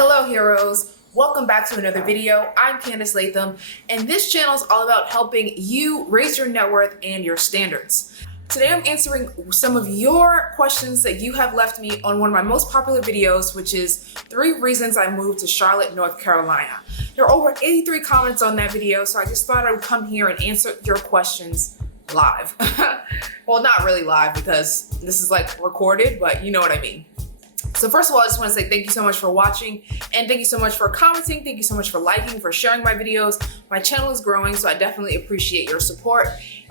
Hello heroes, welcome back to another video. I'm Candice Latham, and this channel is all about helping you raise your net worth and your standards. Today I'm answering some of your questions that you have left me on one of my most popular videos, which is 3 reasons I moved to Charlotte, North Carolina. There are over 83 comments on that video, so I just thought I would come here and answer your questions live. Well, not really live because this is like recorded, but you know what I mean. So first of all, I just want to say thank you so much for watching, and thank you so much for commenting. Thank you so much for liking, for sharing my videos. My channel is growing, so I definitely appreciate your support.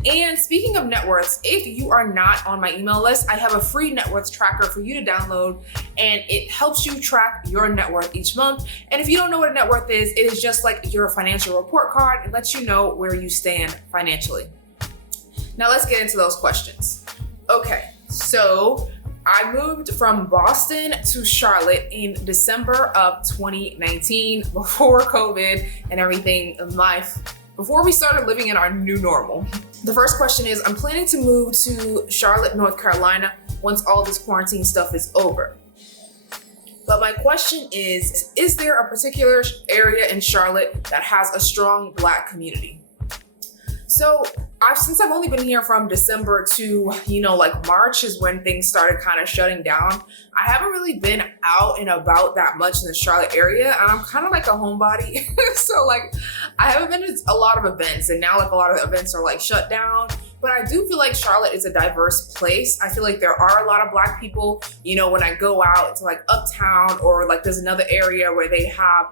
And speaking of net worths, if you are not on my email list, I have a free net worth tracker for you to download, and it helps you track your net worth each month. And if you don't know what a net worth is, it is just like your financial report card. It lets you know where you stand financially. Now let's get into those questions. Okay, so I moved from Boston to Charlotte in December of 2019, before COVID and everything in life, before we started living in our new normal. The first question is, I'm planning to move to Charlotte, North Carolina once all this quarantine stuff is over. But my question is there a particular area in Charlotte that has a strong Black community? So since I've only been here from December to, like March is when things started kind of shutting down. I haven't really been out and about that much in the Charlotte area, and I'm kind of like a homebody. So like I haven't been to a lot of events, and now like a lot of the events are like shut down. But I do feel like Charlotte is a diverse place. I feel like there are a lot of Black people, when I go out to like Uptown, or like there's another area where they have,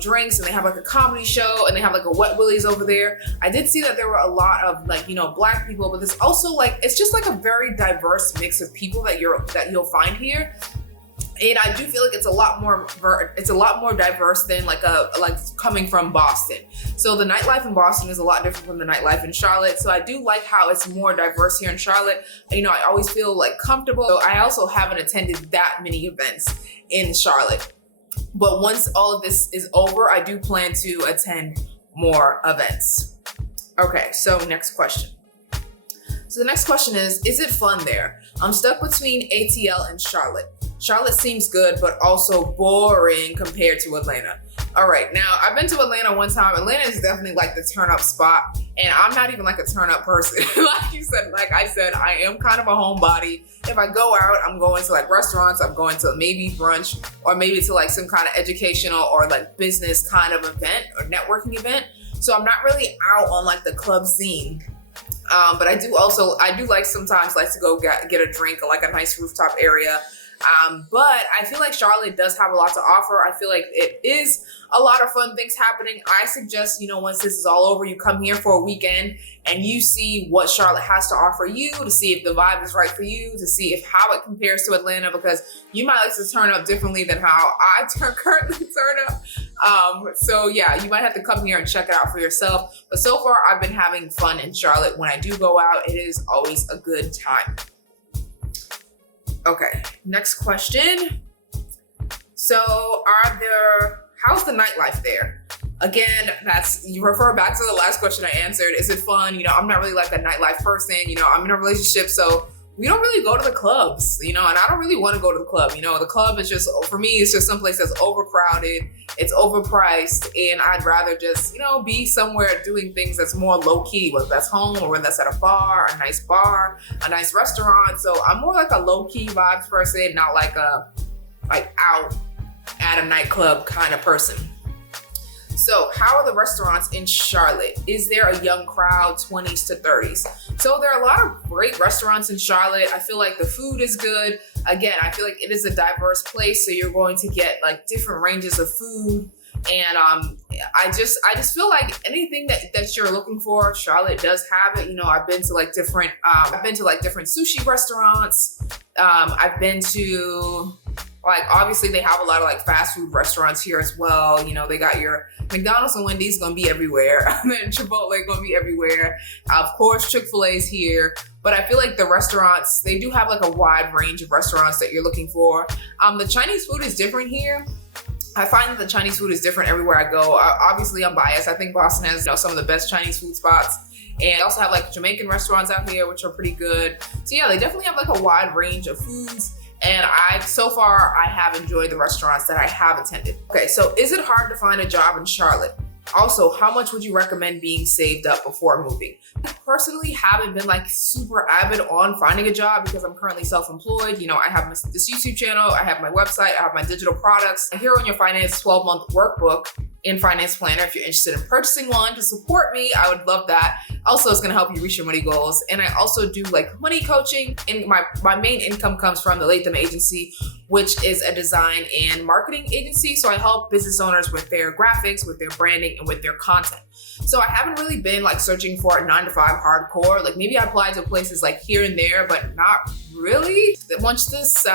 drinks, and they have like a comedy show, and they have like a Wet Willie's over there. I did see that there were a lot of like, Black people, but there's also like, it's just like a very diverse mix of people that you'll find here. And I do feel like it's a lot more diverse than like coming from Boston. So the nightlife in Boston is a lot different from the nightlife in Charlotte. So I do like how it's more diverse here in Charlotte. I always feel like comfortable. So I also haven't attended that many events in Charlotte. But once all of this is over, I do plan to attend more events. Okay, so next question. So the next question is it fun there? I'm stuck between ATL and Charlotte. Charlotte seems good, but also boring compared to Atlanta. All right, now I've been to Atlanta one time. Atlanta is definitely like the turn up spot, and I'm not even like a turn up person. Like I said, I am kind of a homebody. If I go out, I'm going to like restaurants, I'm going to maybe brunch, or maybe to like some kind of educational or like business kind of event or networking event. So I'm not really out on like the club scene. But I do like sometimes like to go get a drink or like a nice rooftop area. But I feel like Charlotte does have a lot to offer. I feel like it is a lot of fun things happening. I suggest, once this is all over, you come here for a weekend and you see what Charlotte has to offer you, to see if the vibe is right for you, to see how it compares to Atlanta, because you might like to turn up differently than how I currently turn up. So yeah, you might have to come here and check it out for yourself. But so far, I've been having fun in Charlotte. When I do go out, it is always a good time. Okay, next question. So how's the nightlife there? Again, you refer back to the last question I answered. Is it fun? I'm not really like a nightlife person. I'm in a relationship, so we don't really go to the clubs, and I don't really want to go to the club. The club is just, for me, it's just someplace that's overcrowded, it's overpriced, and I'd rather just, be somewhere doing things that's more low key, whether that's home or whether that's at a bar, a nice restaurant. So I'm more like a low key vibes person, not like out at a nightclub kind of person. So how are the restaurants in Charlotte? Is there a young crowd, 20s to 30s? So there are a lot of great restaurants in Charlotte. I feel like the food is good. Again, I feel like it is a diverse place, so you're going to get like different ranges of food. And I just feel like anything that you're looking for, Charlotte does have it. I've been to like different sushi restaurants. I've been to, like, obviously they have a lot of like fast food restaurants here as well. They got your McDonald's and Wendy's gonna be everywhere. And Chipotle gonna be everywhere. Of course, Chick-fil-A's here. But I feel like the restaurants, they do have like a wide range of restaurants that you're looking for. The Chinese food is different here. I find that the Chinese food is different everywhere I go. Obviously, I'm biased. I think Boston has some of the best Chinese food spots. And they also have like Jamaican restaurants out here, which are pretty good. So yeah, they definitely have like a wide range of foods. And so far, I have enjoyed the restaurants that I have attended. Okay, so is it hard to find a job in Charlotte? Also, how much would you recommend being saved up before moving? I personally haven't been like super avid on finding a job because I'm currently self-employed. You know, I have this YouTube channel, I have my website, I have my digital products. Here on Your Finance 12-month workbook and finance planner. If you're interested in purchasing one to support me, I would love that. Also, it's gonna help you reach your money goals. And I also do like money coaching, and my main income comes from the Latham agency, which is a design and marketing agency. So I help business owners with their graphics, with their branding, and with their content. So I haven't really been like searching for a 9-to-5 hardcore. Like maybe I applied to places like here and there, but not really. Once this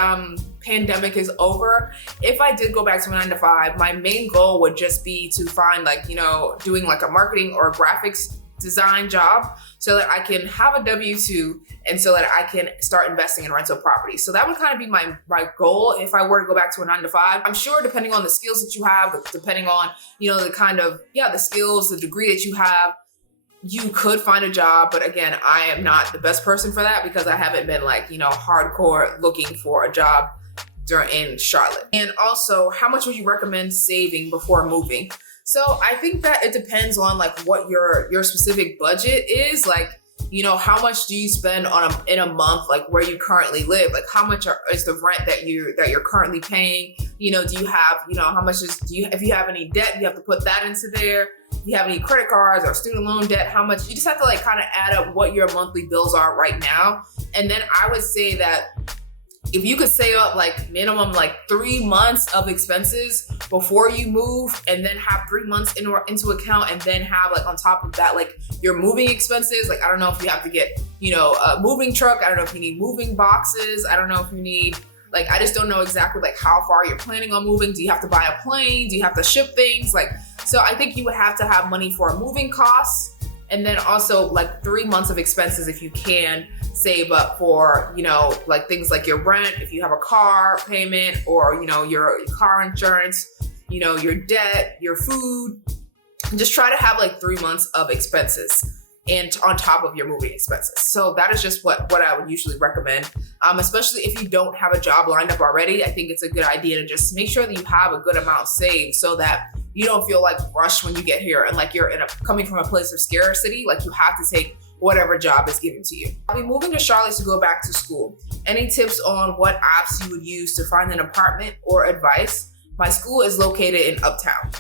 pandemic is over, if I did go back to a 9-to-5, my main goal would just be to find like, you know, doing like a marketing or a graphics design job so that I can have a W-2 and so that I can start investing in rental properties. So that would kind of be my goal if I were to go back to a 9-to-5. I'm sure depending on the skills that you have, depending on, you know, the kind of, the skills, the degree that you have, you could find a job. But again, I am not the best person for that because I haven't been like, you know, hardcore looking for a job in Charlotte. And also, how much would you recommend saving before moving? So I think that it depends on like what your specific budget is. Like, you know, how much do you spend in a month, like where you currently live? Like how much is the rent that you're currently paying? You know, do you have, you know, how much if you have any debt, you have to put that into there. If you have any credit cards or student loan debt, how much, you just have to like kind of add up what your monthly bills are right now. And then I would say that if you could save up like minimum like 3 months of expenses before you move, and then have 3 months into account, and then have like on top of that like your moving expenses. Like I don't know if you have to get, you know, a moving truck. I don't know if you need moving boxes. I don't know if you need, like, I just don't know exactly like how far you're planning on moving. Do you have to buy a plane? Do you have to ship things? Like, so I think you would have to have money for moving costs, and then also like 3 months of expenses if you can save up for, you know, like things like your rent, if you have a car payment, or, you know, your car insurance, you know, your debt, your food. Just try to have like 3 months of expenses and on top of your moving expenses. So that is just what I would usually recommend. Especially if you don't have a job lined up already, I think it's a good idea to just make sure that you have a good amount saved so that you don't feel like rushed when you get here and like you're coming from a place of scarcity, like you have to take whatever job is given to you. I'll be moving to Charlotte to go back to school. Any tips on what apps you would use to find an apartment or advice? My school is located in Uptown.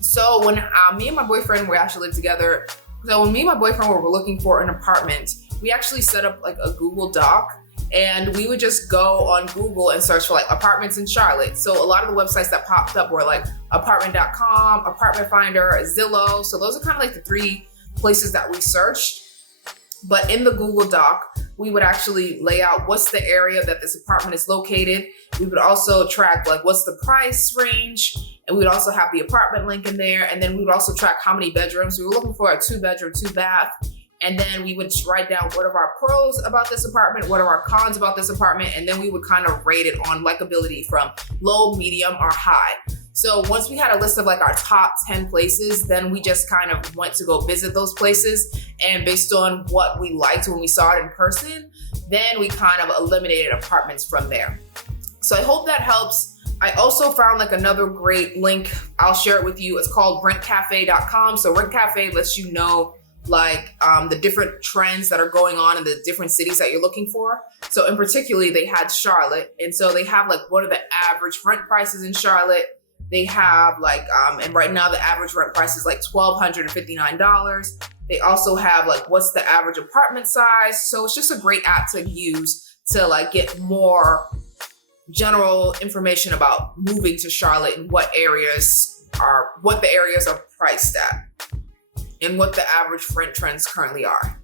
So when me and my boyfriend, we actually lived together. So when me and my boyfriend were looking for an apartment, we actually set up like a Google Doc, and we would just go on Google and search for like apartments in Charlotte. So a lot of the websites that popped up were like apartment.com, Apartment Finder, Zillow. So those are kind of like the 3 places that we searched. But in the Google Doc, we would actually lay out what's the area that this apartment is located. We would also track like what's the price range, and we would also have the apartment link in there. And then we would also track how many bedrooms. We were looking for a 2-bedroom, 2-bath. And then we would write down what are our pros about this apartment, what are our cons about this apartment, and then we would kind of rate it on likability from low, medium, or high. So once we had a list of like our top 10 places, then we just kind of went to go visit those places. And based on what we liked when we saw it in person, then we kind of eliminated apartments from there. So I hope that helps. I also found like another great link. I'll share it with you. It's called rentcafe.com. So Rent Cafe lets you know like the different trends that are going on in the different cities that you're looking for. So in particular, they had Charlotte. And so they have like, what are the average rent prices in Charlotte? They have like, and right now the average rent price is like $1,259. They also have like, what's the average apartment size? So it's just a great app to use to like get more general information about moving to Charlotte and what the areas are priced at and what the average rent trends currently are.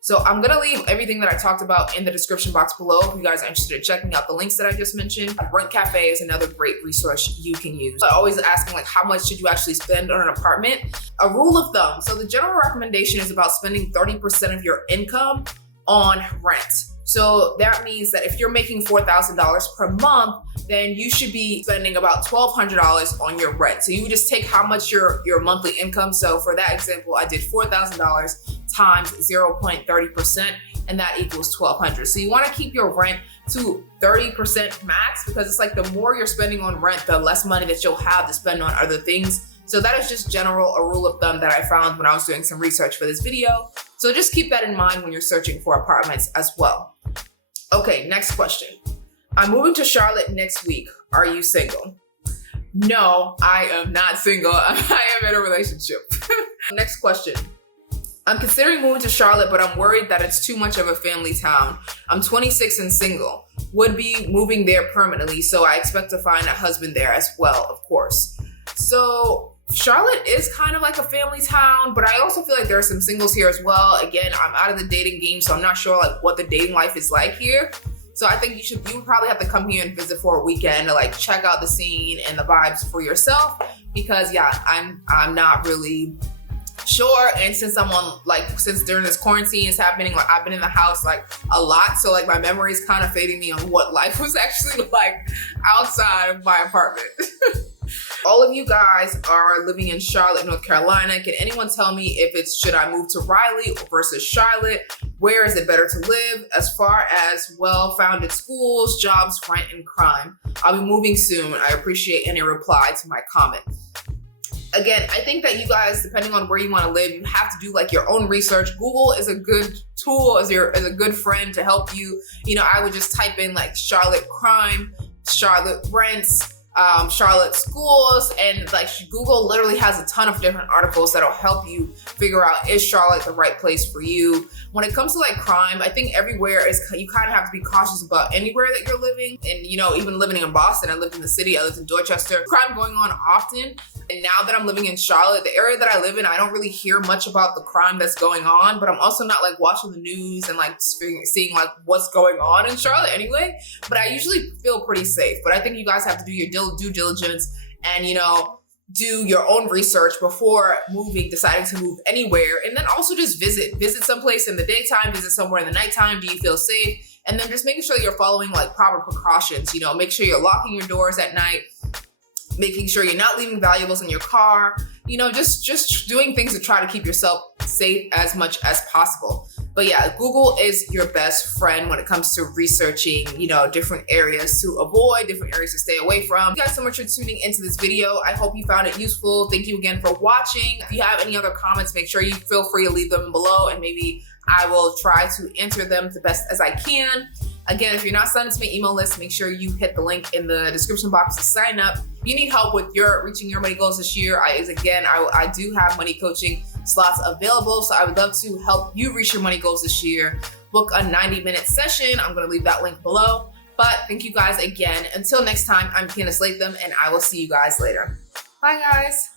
So I'm gonna leave everything that I talked about in the description box below if you guys are interested in checking out the links that I just mentioned. Rent Cafe is another great resource you can use. I'm always asking like, how much should you actually spend on an apartment? A rule of thumb. So the general recommendation is about spending 30% of your income on rent. So that means that if you're making $4,000 per month, then you should be spending about $1,200 on your rent. So you would just take how much your monthly income. So for that example, I did $4,000 times 0.30%, and that equals $1,200. So you want to keep your rent to 30% max, because it's like the more you're spending on rent, the less money that you'll have to spend on other things. So that is just a rule of thumb that I found when I was doing some research for this video. So just keep that in mind when you're searching for apartments as well. Okay, next question. I'm moving to Charlotte next week. Are you single? No, I am not single. I am in a relationship. Next question. I'm considering moving to Charlotte, but I'm worried that it's too much of a family town. I'm 26 and single. Would be moving there permanently, so I expect to find a husband there as well, of course. So Charlotte is kind of like a family town, but I also feel like there are some singles here as well. Again, I'm out of the dating game, so I'm not sure like what the dating life is like here. So I think you would probably have to come here and visit for a weekend to like check out the scene and the vibes for yourself, because yeah, I'm not really sure. And since since during this quarantine is happening, like I've been in the house like a lot, so like my memory is kind of fading me on what life was actually like outside of my apartment. All of you guys are living in Charlotte, North Carolina. Can anyone tell me if should I move to Raleigh versus Charlotte? Where is it better to live as far as well-founded schools, jobs, rent, and crime? I'll be moving soon. I appreciate any reply to my comment. Again, I think that you guys, depending on where you want to live, you have to do like your own research. Google is a good tool, is a good friend to help you. You know, I would just type in like Charlotte crime, Charlotte rents, Charlotte schools, and like Google literally has a ton of different articles that'll help you figure out, is Charlotte the right place for you? When it comes to like crime, I think everywhere you kind of have to be cautious about anywhere that you're living. And you know, even living in Boston, I lived in the city, I lived in Dorchester, crime going on often. And now that I'm living in Charlotte, the area that I live in, I don't really hear much about the crime that's going on, but I'm also not like watching the news and like seeing like what's going on in Charlotte anyway. But I usually feel pretty safe. But I think you guys have to do your due diligence and, you know, do your own research before deciding to move anywhere. And then also just visit someplace in the daytime, visit somewhere in the nighttime. Do you feel safe? And then just making sure you're following like proper precautions, you know, make sure you're locking your doors at night, making sure you're not leaving valuables in your car, you know, just doing things to try to keep yourself safe as much as possible. But yeah, Google is your best friend when it comes to researching, you know, different areas to avoid, different areas to stay away from. Thank you guys so much for tuning into this video. I hope you found it useful. Thank you again for watching. If you have any other comments, make sure you feel free to leave them below, and maybe I will try to answer them the best as I can. Again, if you're not signed up to my email list, make sure you hit the link in the description box to sign up. If you need help with reaching your money goals this year, I do have money coaching slots available. So I would love to help you reach your money goals this year. Book a 90-minute session. I'm going to leave that link below. But thank you guys again. Until next time, I'm Candice Latham, and I will see you guys later. Bye, guys.